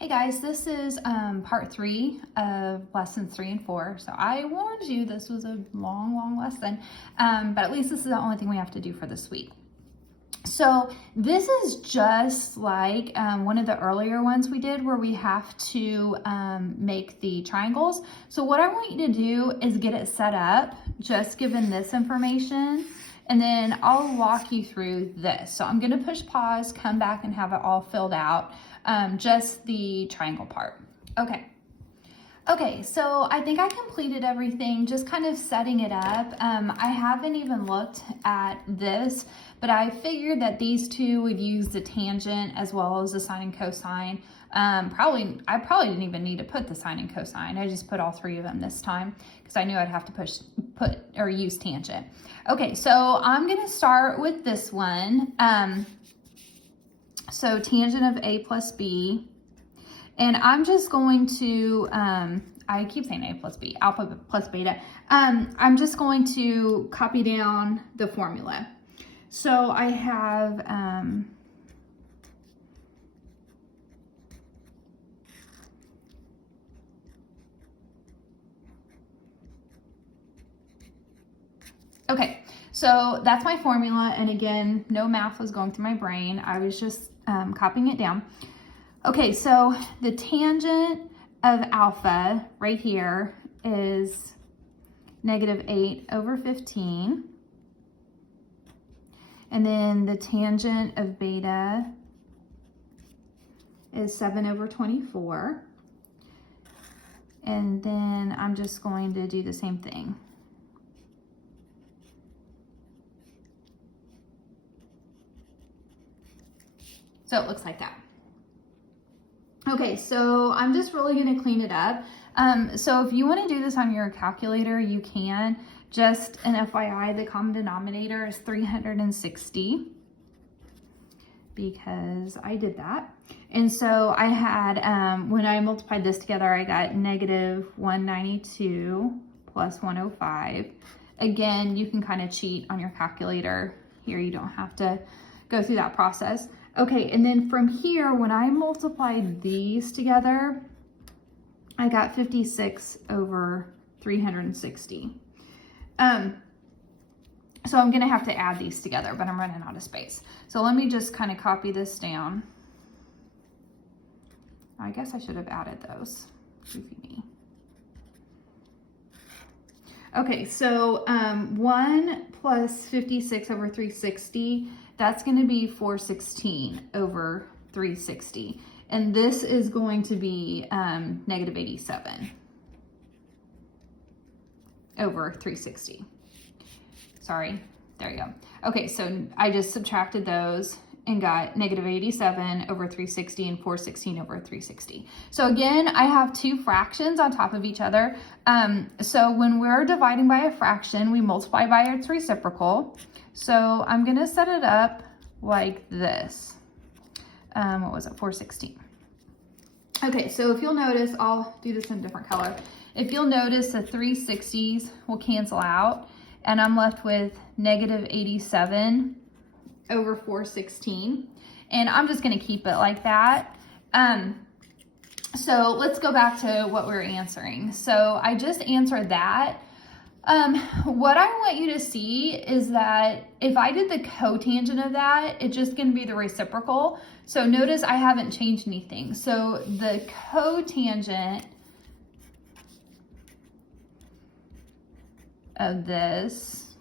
Hey guys, this is part 3 of lessons 3 and 4. So I warned you this was a long lesson, but at least this is the only thing we have to do for this week. So this is just like one of the earlier ones we did where we have to make the triangles. So what I want you to do is get it set up, just given this information, and then I'll walk you through this. So I'm gonna push pause, come back and have it all filled out, just the triangle part. Okay, so I think I completed everything, just kind of setting it up. I haven't even looked at this, but I figured that these two would use the tangent as well as the sine and cosine. I probably didn't even need to put the sine and cosine. I just put all three of them this time because I knew I'd have to use tangent. Okay, so I'm gonna start with this one. So tangent of a plus b. And I'm just going to, I keep saying a plus b, alpha plus beta. I'm just going to copy down the formula. So I have, okay, so that's my formula. And again, no math was going through my brain. I was just copying it down. Okay, so the tangent of alpha right here is -8/15. And then the tangent of beta is 7/24. And then I'm just going to do the same thing. So it looks like that. Okay, so I'm just really going to clean it up. So if you want to do this on your calculator, you can. Just an FYI, the common denominator is 360 because I did that. And so I had, when I multiplied this together, I got -192 plus 105. Again, you can kind of cheat on your calculator. Here, you don't have to go through that process. Okay, and then from here, when I multiplied these together, I got 56/360. So I'm gonna have to add these together, but I'm running out of space. So let me just kind of copy this down. I guess I should have added those. Goofy me. Okay, so 1 plus 56/360, that's going to be 416/360. And this is going to be -87/360. Sorry, there you go. Okay, so I just subtracted those and got -87/360 and 416/360. So again, I have two fractions on top of each other. So when we're dividing by a fraction, we multiply by its reciprocal. So I'm gonna set it up like this. What was it, 416. Okay, so if you'll notice, I'll do this in a different color. If you'll notice, the 360s will cancel out and I'm left with -87/416. And I'm just gonna keep it like that. So let's go back to what we're answering. So I just answered that. What I want you to see is that if I did the cotangent of that, it's just going to be the reciprocal. So notice I haven't changed anything. So the cotangent of this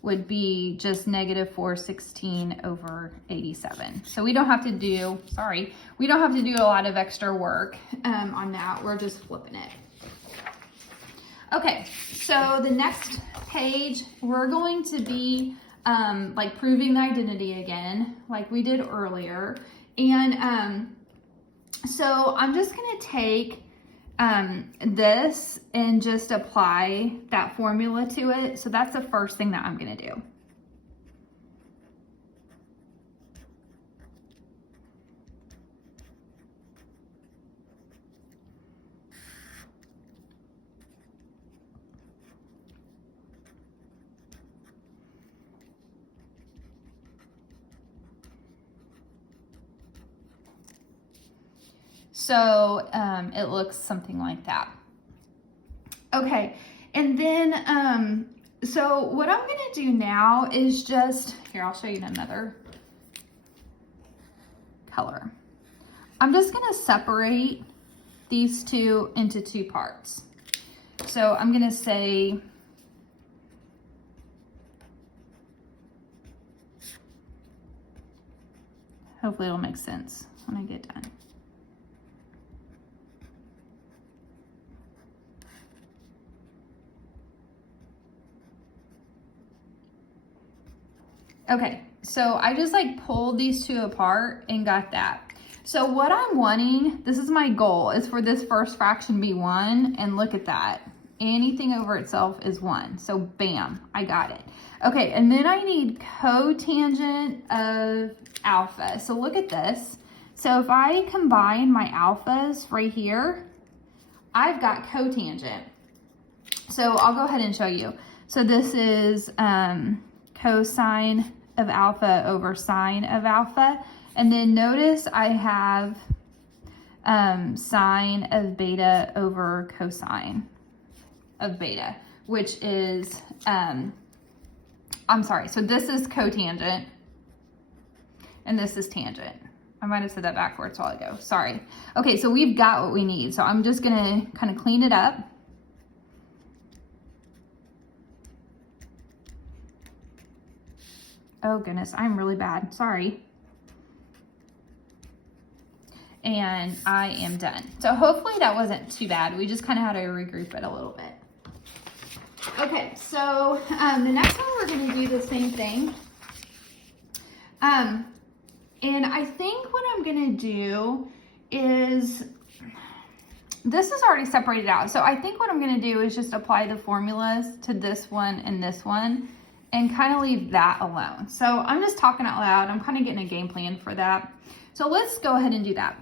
would be just -416/87. So we don't have to do, we don't have to do a lot of extra work on that. We're just flipping it. Okay, so the next page, we're going to be like proving the identity again, like we did earlier. And so I'm just gonna take this and just apply that formula to it. So that's the first thing that I'm gonna do. So it looks something like that. Okay, and then, so what I'm gonna do now is just, here, I'll show you another color. I'm just gonna separate these two into two parts. So I'm gonna say, hopefully it'll make sense when I get done. Okay, so I just like pulled these two apart and got that. So what I'm wanting, this is my goal, is for this first fraction to be 1, and look at that. Anything over itself is 1. So bam, I got it. Okay, and then I need cotangent of alpha. So look at this. So if I combine my alphas right here, I've got cotangent. So I'll go ahead and show you. So this is cosine of alpha over sine of alpha. And then notice I have sine of beta over cosine of beta, which is, I'm sorry, so this is cotangent and this is tangent. I might have said that backwards a while ago, sorry. Okay, so we've got what we need. So I'm just gonna kind of clean it up. Oh goodness, I'm really bad, sorry. And I am done. So hopefully that wasn't too bad. We just kind of had to regroup it a little bit. Okay, so the next one we're gonna do the same thing. And I think what I'm gonna do is, this is already separated out. So I think what I'm gonna do is just apply the formulas to this one and kind of leave that alone. So I'm just talking out loud. I'm kind of getting a game plan for that. So let's go ahead and do that.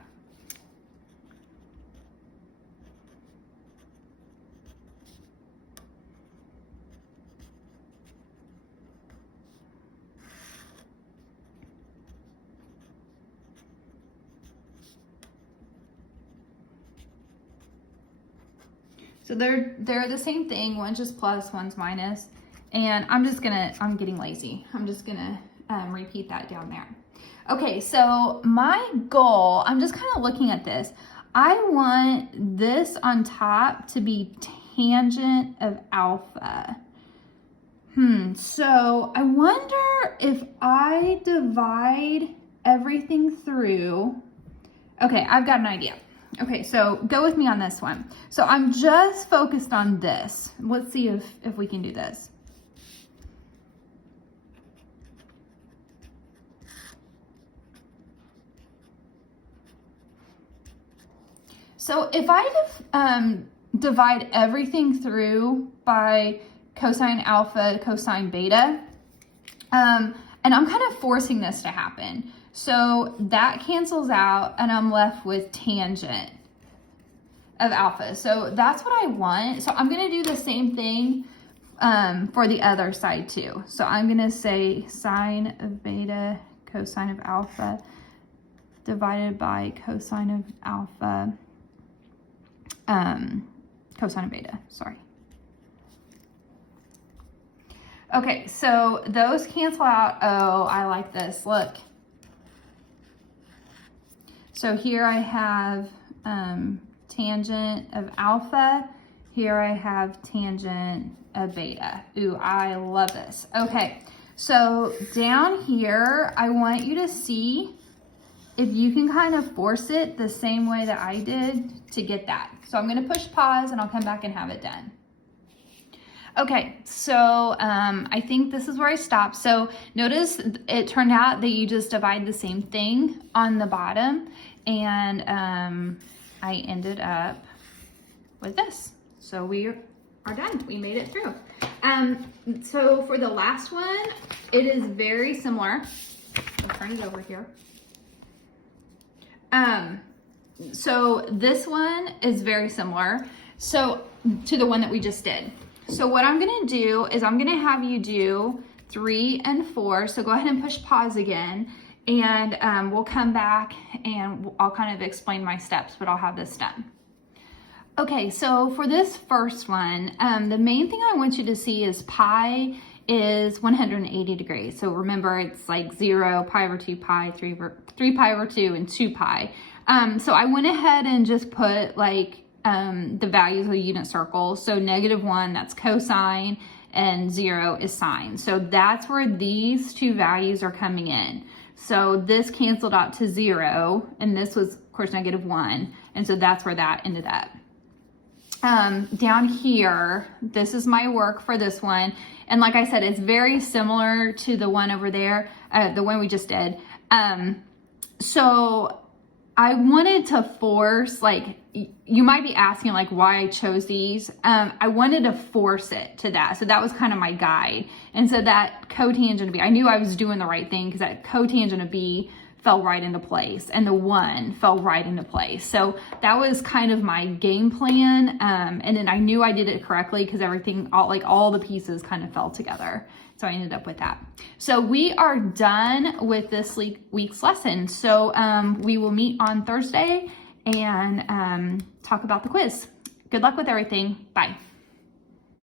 So they're the same thing. One's just plus, one's minus. And I'm getting lazy. I'm just gonna repeat that down there. Okay, so my goal, I'm just kind of looking at this. I want this on top to be tangent of alpha. So I wonder if I divide everything through. Okay, I've got an idea. Okay, so go with me on this one. So I'm just focused on this. Let's see if we can do this. So if I divide everything through by cosine alpha, cosine beta, and I'm kind of forcing this to happen. So that cancels out and I'm left with tangent of alpha. So that's what I want. So I'm gonna do the same thing for the other side too. So I'm gonna say sine of beta, cosine of alpha, divided by cosine of alpha, cosine of beta, sorry. Okay, so those cancel out. Oh, I like this, look. So here I have tangent of alpha. Here I have tangent of beta. Ooh, I love this. Okay, so down here, I want you to see if you can kind of force it the same way that I did to get that. So I'm gonna push pause and I'll come back and have it done. Okay, so I think this is where I stopped. So notice it turned out that you just divide the same thing on the bottom, and I ended up with this. So we are done. We made it through. So for the last one, it is very similar. I'll turn it over here. So this one is very similar to the one that we just did. So what I'm gonna do is I'm gonna have you do 3 and 4. So go ahead and push pause again. and we'll come back and I'll kind of explain my steps, but I'll have this done. Okay, so for this first one, the main thing I want you to see is pi is 180 degrees. So remember, it's like 0, pi over 2 pi, 3 pi over 2, and 2 pi. So I went ahead and just put like the values of the unit circle. So -1, that's cosine, and 0 is sine. So that's where these two values are coming in. So this canceled out to 0, and this was, of course, -1. And so that's where that ended up. Down here, this is my work for this one. And like I said, it's very similar to the one over there, the one we just did. So I wanted to force, like, you might be asking like why I chose these. I wanted to force it to that. So that was kind of my guide. And so that cotangent of B, I knew I was doing the right thing because that cotangent of B fell right into place and the 1 fell right into place. So that was kind of my game plan. And then I knew I did it correctly because everything, all the pieces kind of fell together. So I ended up with that. So we are done with this week's lesson. So we will meet on Thursday and talk about the quiz. Good luck with everything. Bye.